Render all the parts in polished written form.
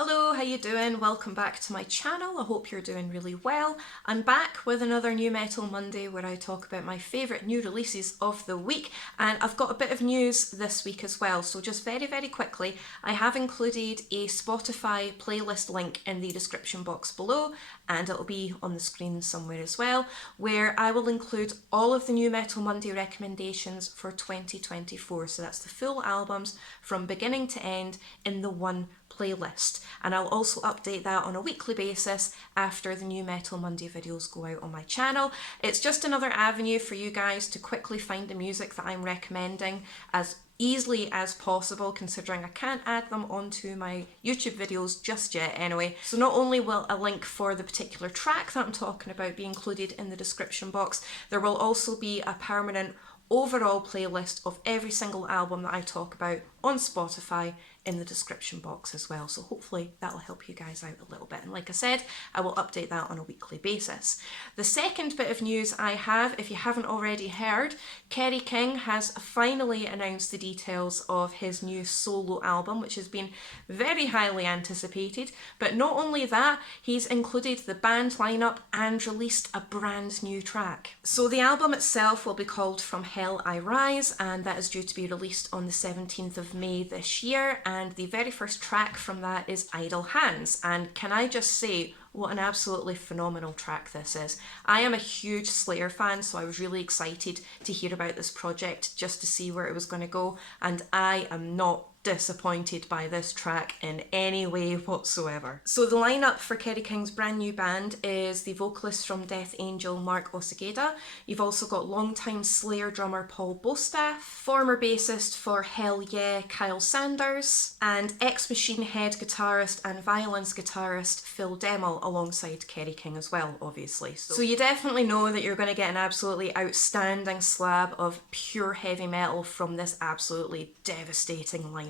Hello, how you doing? Welcome back to my channel. I hope you're doing really well. I'm back with another New Metal Monday where I talk about my favourite new releases of the week, and I've got a bit of news this week as well. So just very quickly, I have included a Spotify playlist link in the description box below, and it'll be on the screen somewhere as well, where I will include all of the New Metal Monday recommendations for 2024. So that's the full albums from beginning to end in the one playlist, and I'll also update that on a weekly basis after the New Metal Monday videos go out on my channel. It's just another avenue for you guys to quickly find the music that I'm recommending as easily as possible, considering I can't add them onto my YouTube videos just yet anyway. So not only will a link for the particular track that I'm talking about be included in the description box, there will also be a permanent overall playlist of every single album that I talk about on Spotify in the description box as well. So hopefully that'll help you guys out a little bit. And like I said, I will update that on a weekly basis. The second bit of news I have, if you haven't already heard, Kerry King has finally announced the details of his new solo album, which has been very highly anticipated. But not only that, he's included the band lineup and released a brand new track. So the album itself will be called From Hell I Rise, and that is due to be released on the 17th of May this year. And the very first track from that is Idle Hands. And can I just say, what an absolutely phenomenal track this is. I am a huge Slayer fan, so I was really excited to hear about this project just to see where it was going to go. And I am not disappointed by this track in any way whatsoever. So the lineup for Kerry King's brand new band is the vocalist from Death Angel, Mark Osigeda. You've also got longtime Slayer drummer Paul Bostaff, former bassist for Hell Yeah, Kyle Sanders, and ex-Machine Head guitarist and violence guitarist Phil Demmel alongside Kerry King as well, obviously. So you definitely know that you're going to get an absolutely outstanding slab of pure heavy metal from this absolutely devastating lineup.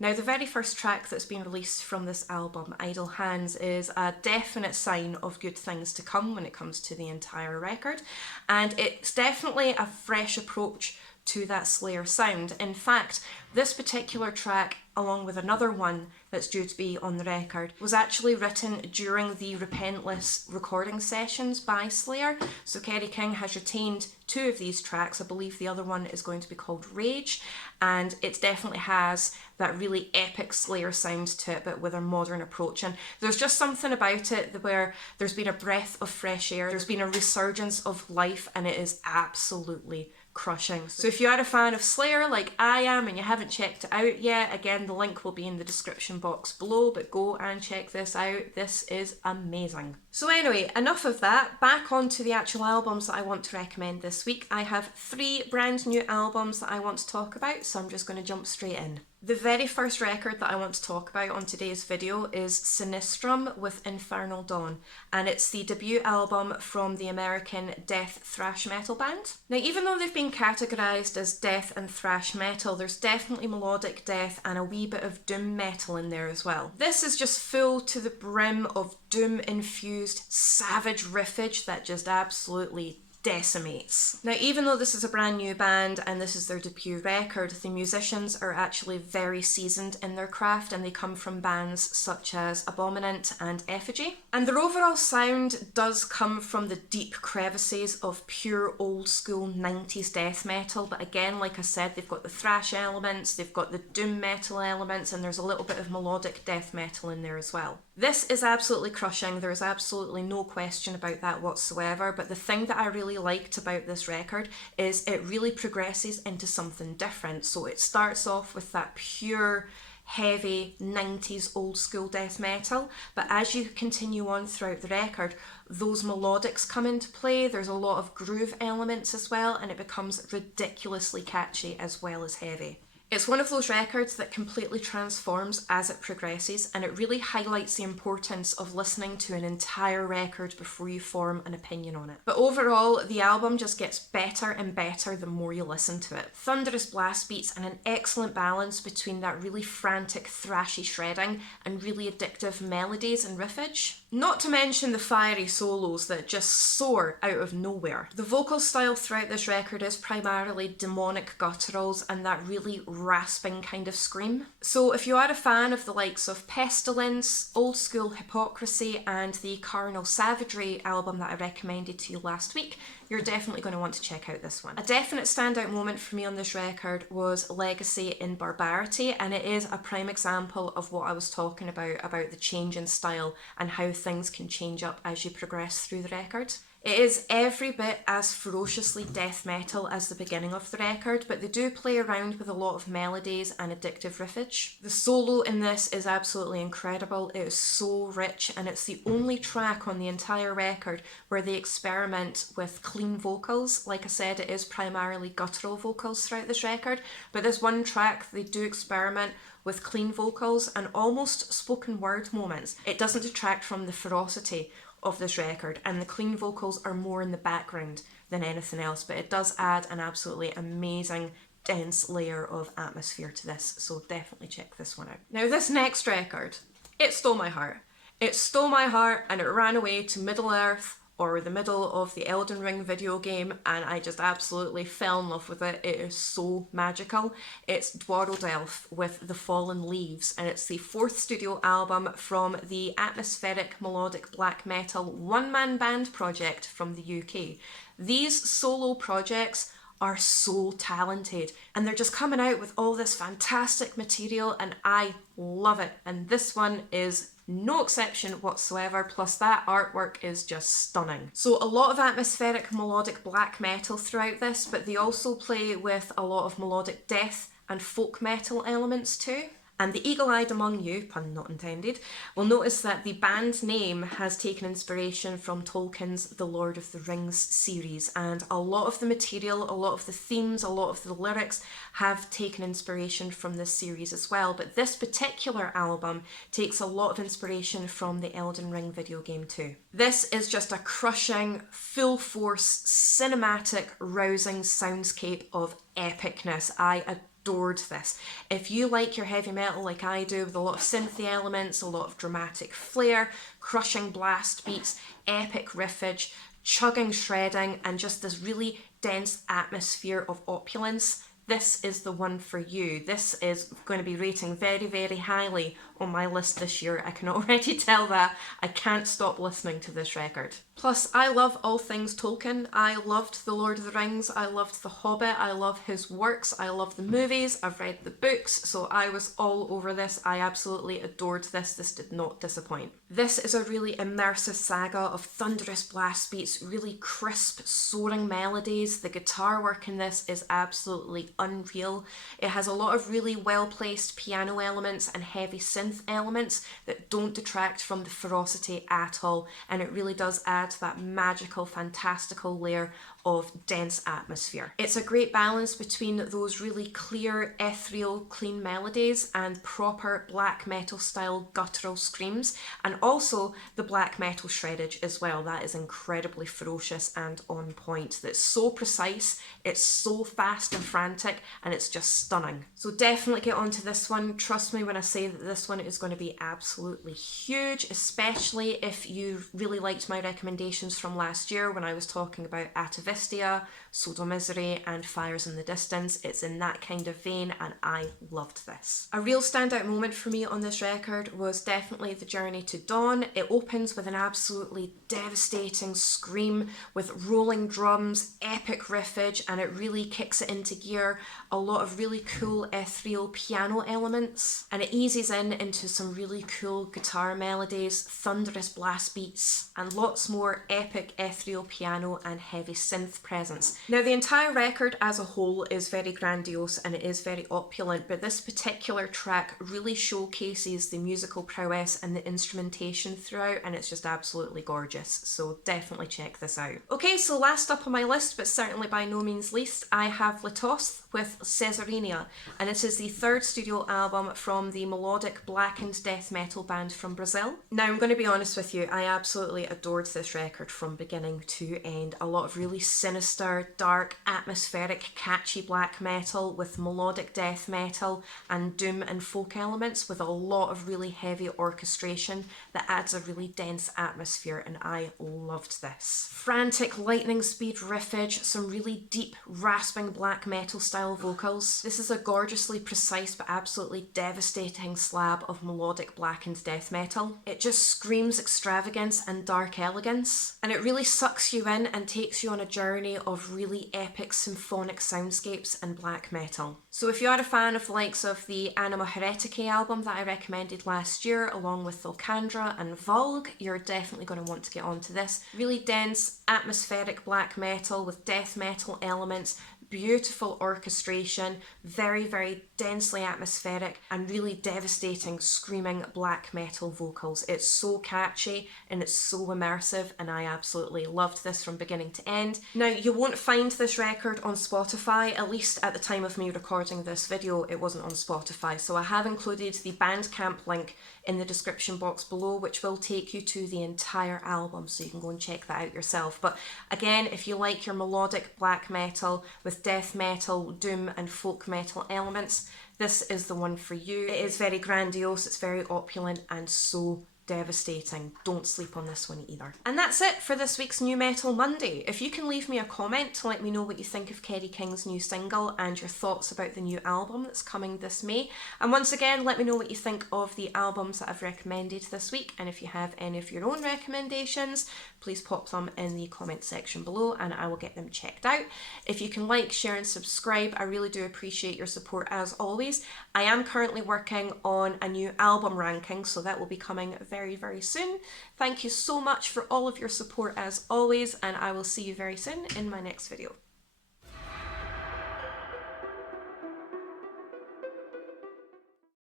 Now, the very first track that's been released from this album, Idle Hands, is a definite sign of good things to come when it comes to the entire record, and it's definitely a fresh approach to that Slayer sound. In fact, this particular track, along with another one that's due to be on the record, was actually written during the Repentless recording sessions by Slayer. So Kerry King has retained two of these tracks. I believe the other one is going to be called Rage, and it definitely has that really epic Slayer sound to it, but with a modern approach. And there's just something about it where there's been a breath of fresh air, there's been a resurgence of life, and it is absolutely crushing. So if you are a fan of Slayer like I am and you haven't checked it out yet, again, the link will be in the description box below, but go and check this out. This is amazing. So anyway, enough of that. Back onto the actual albums that I want to recommend this week. I have 3 brand new albums that I want to talk about, so I'm just going to jump straight in. The very first record that I want to talk about on today's video is Sinistrum with Infernal Dawn, and it's the debut album from the American death thrash metal band. Now, even though they've been categorised as death and thrash metal, there's definitely melodic death and a wee bit of doom metal in there as well. This is just full to the brim of doom-infused savage riffage that just absolutely decimates. Now, even though this is a brand new band and this is their debut record, the musicians are actually very seasoned in their craft, and they come from bands such as Abominant and Effigy. And their overall sound does come from the deep crevices of pure old school 90s death metal, but again, like I said, they've got the thrash elements, they've got the doom metal elements, and there's a little bit of melodic death metal in there as well. This is absolutely crushing, there's absolutely no question about that whatsoever, but the thing that I really liked about this record is it really progresses into something different. So it starts off with that pure heavy 90s old school death metal, but as you continue on throughout the record, those melodics come into play, there's a lot of groove elements as well, and it becomes ridiculously catchy as well as heavy. It's one of those records that completely transforms as it progresses, and it really highlights the importance of listening to an entire record before you form an opinion on it. But overall, the album just gets better and better the more you listen to it. Thunderous blast beats and an excellent balance between that really frantic, thrashy shredding and really addictive melodies and riffage. Not to mention the fiery solos that just soar out of nowhere. The vocal style throughout this record is primarily demonic gutturals and that really rasping kind of scream. So if you are a fan of the likes of Pestilence, Old School Hypocrisy and the Carnal Savagery album that I recommended to you last week, you're definitely going to want to check out this one. A definite standout moment for me on this record was Legacy in Barbarity, and it is a prime example of what I was talking about the change in style and how things can change up as you progress through the record. It is every bit as ferociously death metal as the beginning of the record, but they do play around with a lot of melodies and addictive riffage. The solo in this is absolutely incredible. It is so rich, and it's the only track on the entire record where they experiment with clean vocals. Like I said, it is primarily guttural vocals throughout this record, but this one track they do experiment with clean vocals and almost spoken word moments. It doesn't detract from the ferocity of this record, and the clean vocals are more in the background than anything else, but it does add an absolutely amazing dense layer of atmosphere to this, so definitely check this one out. Now this next record, it stole my heart. It stole my heart and it ran away to Middle-earth, or the middle of the Elden Ring video game, and I just absolutely fell in love with it. It is so magical. It's Oelf with The Fallen Leaves, and it's the 4th studio album from the atmospheric melodic black metal one-man band project from the UK. These solo projects are so talented, and they're just coming out with all this fantastic material, and I love it. And this one is no exception whatsoever, plus that artwork is just stunning. So a lot of atmospheric melodic black metal throughout this, but they also play with a lot of melodic death and folk metal elements too. And the eagle-eyed among you, pun not intended, will notice that the band name has taken inspiration from Tolkien's The Lord of the Rings series, and a lot of the material, a lot of the themes, a lot of the lyrics have taken inspiration from this series as well. But this particular album takes a lot of inspiration from the Elden Ring video game too. This is just a crushing, full-force, cinematic, rousing soundscape of epicness. I adored this. If you like your heavy metal like I do, with a lot of synthy elements, a lot of dramatic flair, crushing blast beats, epic riffage, chugging shredding, and just this really dense atmosphere of opulence, this is the one for you. This is going to be rating very, very highly on my list this year. I can already tell that. I can't stop listening to this record. Plus, I love all things Tolkien. I loved The Lord of the Rings, I loved The Hobbit, I love his works, I love the movies, I've read the books, so I was all over this. I absolutely adored this. This did not disappoint. This is a really immersive saga of thunderous blast beats, really crisp, soaring melodies. The guitar work in this is absolutely unreal. It has a lot of really well-placed piano elements and heavy synth elements that don't detract from the ferocity at all, and it really does add that magical, fantastical layer of dense atmosphere. It's a great balance between those really clear, ethereal, clean melodies and proper black metal style guttural screams, and also the black metal shreddage as well. That is incredibly ferocious and on point. That's so precise, it's so fast and frantic, and it's just stunning. So definitely get onto this one. Trust me when I say that this one is going to be absolutely huge, especially if you really liked my recommendations from last year when I was talking about Atavistia, Sodomisery and Fires in the Distance. It's in that kind of vein, and I loved this. A real standout moment for me on this record was definitely the Journey to Dawn. It opens with an absolutely devastating scream with rolling drums, epic riffage, and it really kicks it into gear. A lot of really cool ethereal piano elements, and it eases into some really cool guitar melodies, thunderous blast beats, and lots more epic ethereal piano and heavy synth presence. Now the entire record as a whole is very grandiose and it is very opulent, but this particular track really showcases the musical prowess and the instrumentation throughout, and it's just absolutely gorgeous, so definitely check this out. Okay, so last up on my list, but certainly by no means least, I have Latos with Caesarenia, and it is the 3rd studio album from the melodic blackened death metal band from Brazil. Now I'm going to be honest with you, I absolutely adored this record from beginning to end. A lot of really sinister, dark, atmospheric, catchy black metal with melodic death metal and doom and folk elements with a lot of really heavy orchestration that adds a really dense atmosphere, and I loved this. Frantic lightning speed riffage, some really deep rasping black metal style vocals. This is a gorgeously precise but absolutely devastating slab of melodic blackened death metal. It just screams extravagance and dark elegance, and it really sucks you in and takes you on a journey of really epic symphonic soundscapes and black metal. So if you are a fan of the likes of the Anima Heretique album that I recommended last year, along with Volcandra and Vulg, you're definitely going to want to get onto this. Really dense, atmospheric black metal with death metal elements, beautiful orchestration, very, very densely atmospheric, and really devastating, screaming black metal vocals. It's so catchy and it's so immersive, and I absolutely loved this from beginning to end. Now, you won't find this record on Spotify, at least at the time of me recording this video, it wasn't on Spotify, so I have included the Bandcamp link in the description box below, which will take you to the entire album, so you can go and check that out yourself. But again, if you like your melodic black metal with death metal, doom and folk metal elements, this is the one for you. It is very grandiose, it's very opulent, and so devastating. Don't sleep on this one either. And that's it for this week's New Metal Monday. If you can leave me a comment to let me know what you think of Kerry King's new single and your thoughts about the new album that's coming this May. And once again, let me know what you think of the albums that I've recommended this week, and if you have any of your own recommendations, please pop them in the comment section below and I will get them checked out. If you can like, share and subscribe, I really do appreciate your support as always. I am currently working on a new album ranking, so that will be coming very, very soon. Thank you so much for all of your support as always, and I will see you very soon in my next video.